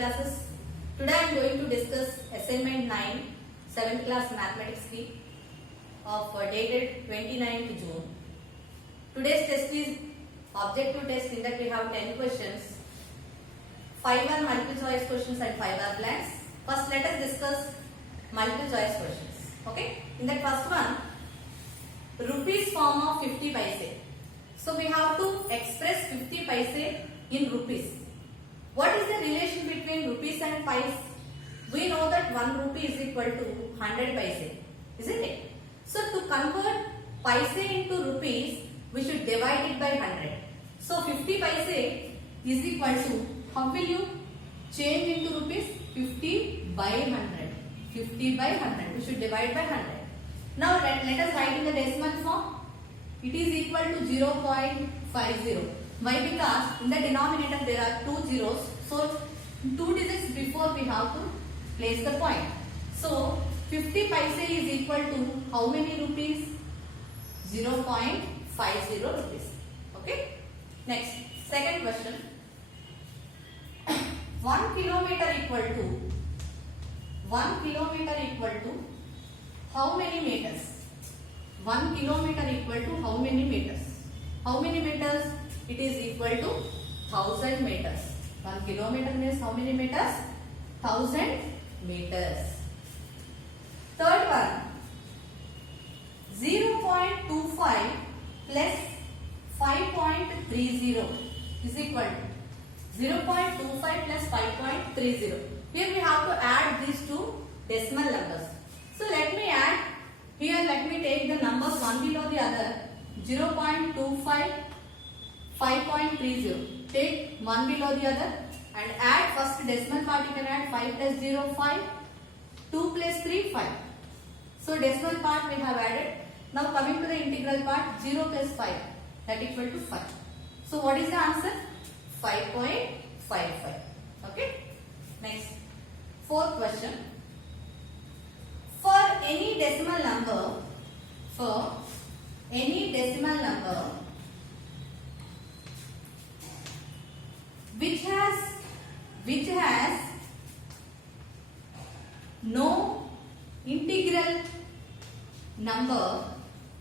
classes. Today I am going to discuss assignment 9, 7th class mathematics key of dated 29th June. Today's test is objective test. In that we have 10 questions. 5 are multiple choice questions and 5 are blanks. First let us discuss multiple choice questions. Okay. In that first one, rupees form of 50 paise. So we have to express 50 paise in rupees. What is the relation between rupees and paise? We know that 1 rupee is equal to 100 paise, isn't it? So to convert paise into rupees, we should divide it by 100. So 50 paise is equal to, how will you change into rupees? 50 by 100. 50 by 100. We should divide by 100. Now let us write in the decimal form. It is equal to 0.50. Why? Because in the denominator there are 2 zeros. So 2 digits before we have to place the point. So 50 paise is equal to how many rupees? 0.50 rupees. Okay. Next, second question. 1 kilometer equal to how many meters? 1 kilometer equal to how many meters? How many meters? It is equal to 1000 meters. 1 kilometer means how many meters? 1000 meters. Third one, 0.25 plus 5.30 is equal to 0.25 plus 5.30. Here we have to add these two decimal numbers. So let me add. Here let me take the numbers one below the other. 0.25, 5.30. Take one below the other and add first decimal part. You can add 5 plus 0, 5. 2 plus 3, 5. So decimal part we have added. Now coming to the integral part, 0 plus 5, that equal to 5. So what is the answer? 5.55. Okay. Next, fourth question. For any decimal number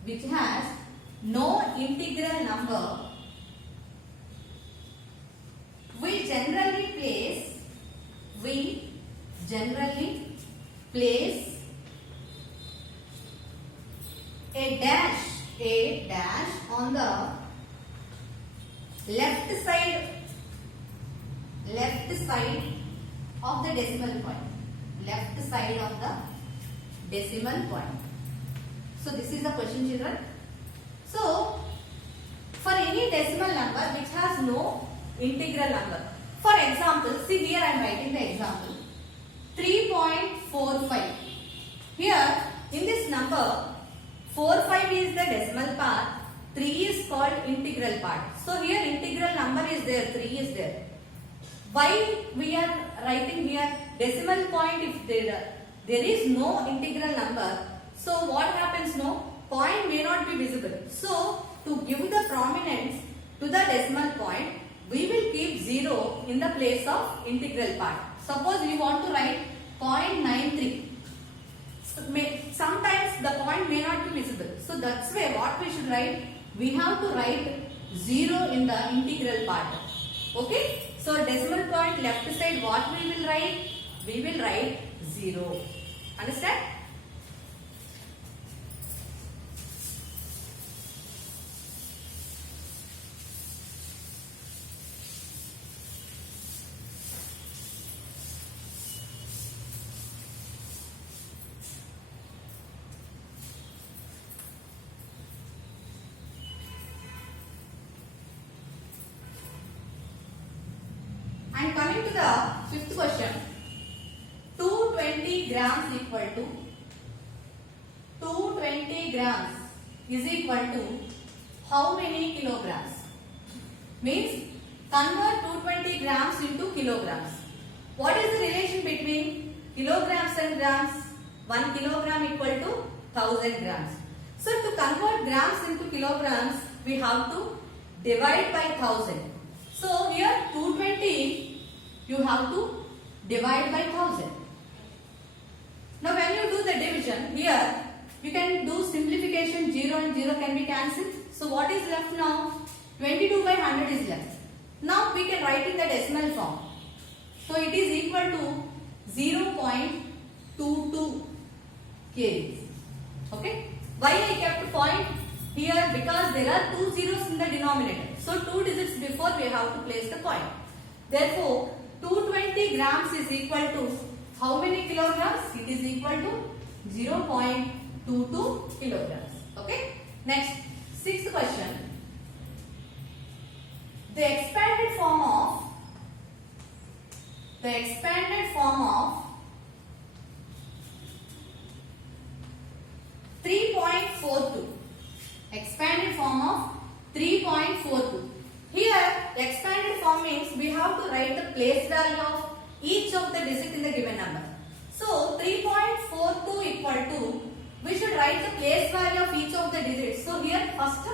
which has no integral number, we generally place a dash on the left side of the decimal point. Left side of the decimal point. So this is the question, children. So for any decimal number which has no integral number. For example, see here I am writing the example. 3.45. Here in this number, 45 is the decimal part, 3 is called integral part. So here integral number is there, 3 is there. Why we are writing here decimal point? If there is no integral number, so what happens? No point may not be visible. So to give the prominence to the decimal point, we will keep 0 in the place of integral part. Suppose we want to write 0.93. Sometimes the point may not be visible. So that's why what we should write? We have to write 0 in the integral part. Okay? So decimal point left side, what we will write? We will write 0. Understand? And coming to the fifth question, 220 grams is equal to how many kilograms? Means convert 220 grams into kilograms. What is the relation between kilograms and grams? 1 kilogram equal to 1000 grams. So to convert grams into kilograms, we have to divide by 1000. So here 220 you have to divide by 1000. Now when you do the division, here you can do simplification, 0 and 0 can be cancelled. So what is left now? 22 by 100 is left. Now we can write in the decimal form. So it is equal to 0.22 kgs. Okay. Why I kept point here? Because there are 2 zeros in the denominator. So 2 digits before we have to place the point. Therefore 220 grams is equal to how many kilograms? It is equal to 0.22 kilograms. Okay. Next, sixth question. The expanded form of 3.42. Expanded form of 3.42. Here, expanded form means we have to write the place value of each of the digit in the given number. So 3.42 equal to, we should write the place value of each of the digits. So here first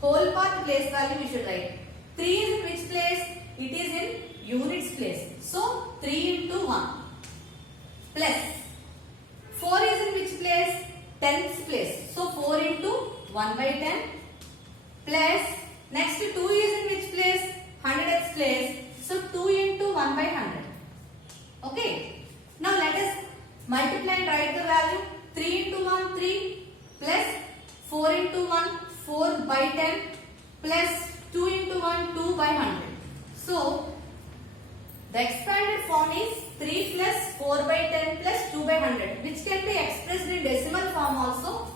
whole part place value we should write. 3 is in which place? It is in units place. So 3 into 1 plus 4 is in which place? Tenths place. So 4 into 1 by 10 plus next 2 is in which place? Hundredths place. So 2 into 1 by 100. Okay. Now let us multiply and write the value. 3 into 1 3 plus 4 into 1 4 by 10 plus 2 into 1 2 by 100. So the expanded form is 3 plus 4 by 10 plus 2 by 100, which can be expressed in decimal form also.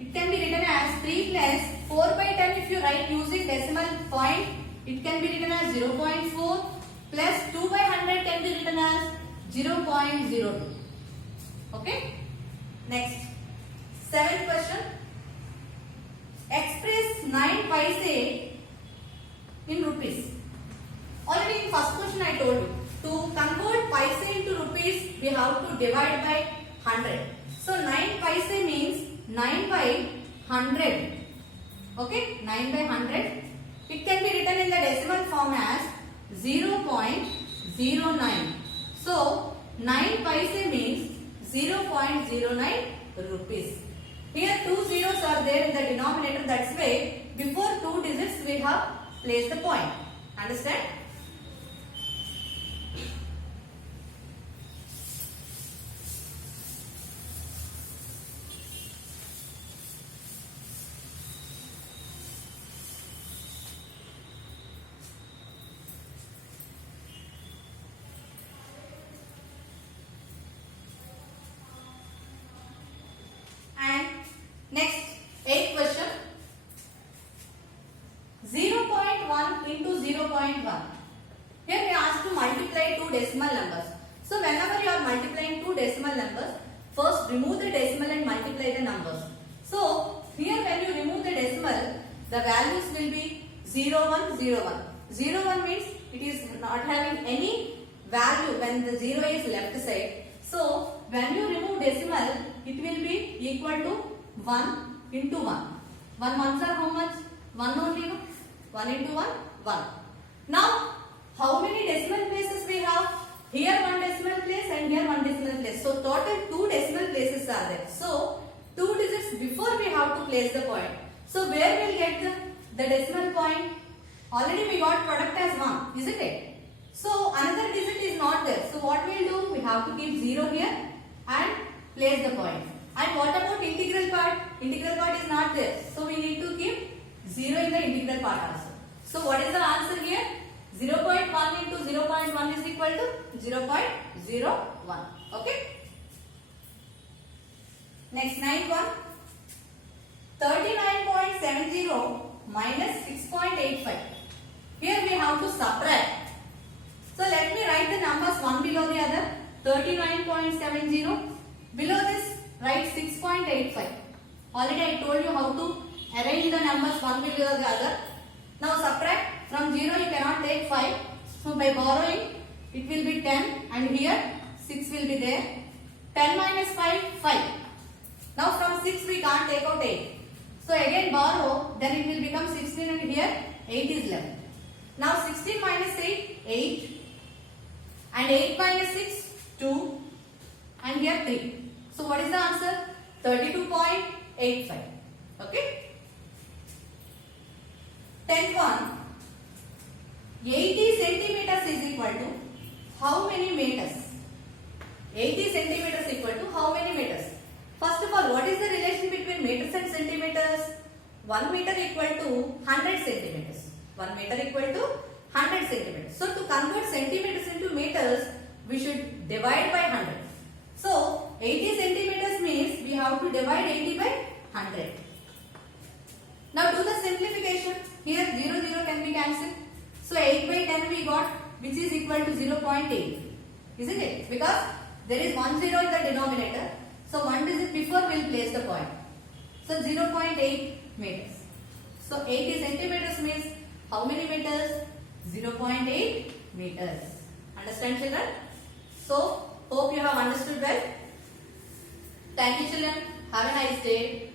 It can be written as 3 plus 4 by 10 if you write using decimal point. It can be written as 0.4 plus 2 by 100 can be written as 0.02. Okay. Next, seventh question. Express 9 paise in rupees. Already in first question I told you, to convert paise into rupees we have to divide by 100. So 9 paise means 9 by 100. Okay, 9 by 100. It can be written in the decimal form as 0.09. So 9 paise means 0.09 rupees. Here 2 zeros are there in the denominator. That's why before 2 digits we have placed the point. Understand? Next, 8th question. 0.1 into 0.1. Here we are asked to multiply two decimal numbers. So whenever you are multiplying two decimal numbers, first remove the decimal and multiply the numbers. So here when you remove the decimal, the values will be 0, 1, 0, 1. 0, 1 means it is not having any value when the 0 is left side. So when you remove decimal, it will be equal to 1 into 1. 1 ones are how much? 1 only, no? 1 into 1, 1. Now, how many decimal places we have? Here 1 decimal place and here 1 decimal place. So, total 2 decimal places are there. So, 2 digits before we have to place the point. So, where we will get the decimal point? Already we got product as 1, isn't it? So, another digit is not there. So, what we will do? We have to keep 0 here and place the point. And what about integral part? Integral part is not there. So we need to keep 0 in the integral part also. So what is the answer here? 0.1 into 0.1 is equal to 0.01. Okay. Next, 9th one. 39.70 minus 6.85. Here we have to subtract. So let me write the numbers one below the other. 39.70. Below this, write 6.85. Already I told you how to arrange the numbers one below the other. Now subtract. From 0 you cannot take 5. So by borrowing, it will be 10 and here 6 will be there. 10 minus 5, 5. Now from 6 we can't take out 8. So again borrow, then it will become 16 and here 8 is left. Now 16 minus 8, 8. And 8 minus 6, 2. And here 3. So what is the answer? 32.85. Okay. 10th one. 80 centimeters is equal to how many meters? 80 centimeters equal to how many meters? First of all, what is the relation between meters and centimeters? 1 meter equal to 100 centimeters. 1 meter equal to 100 centimeters. So to convert centimeters into meters, we should divide by 100. So 80 centimeters means we have to divide 80 by 100. Now do the simplification. Here 0, 0 can be cancelled. So 8 by 10 we got, which is equal to 0.8. Isn't it? Because there is 1 0 in the denominator. So 1 digit before we will place the point. So 0.8 meters. So 80 centimeters means how many meters? 0.8 meters. Understand, children? So hope you have understood well. Thank you, children. Have a nice day.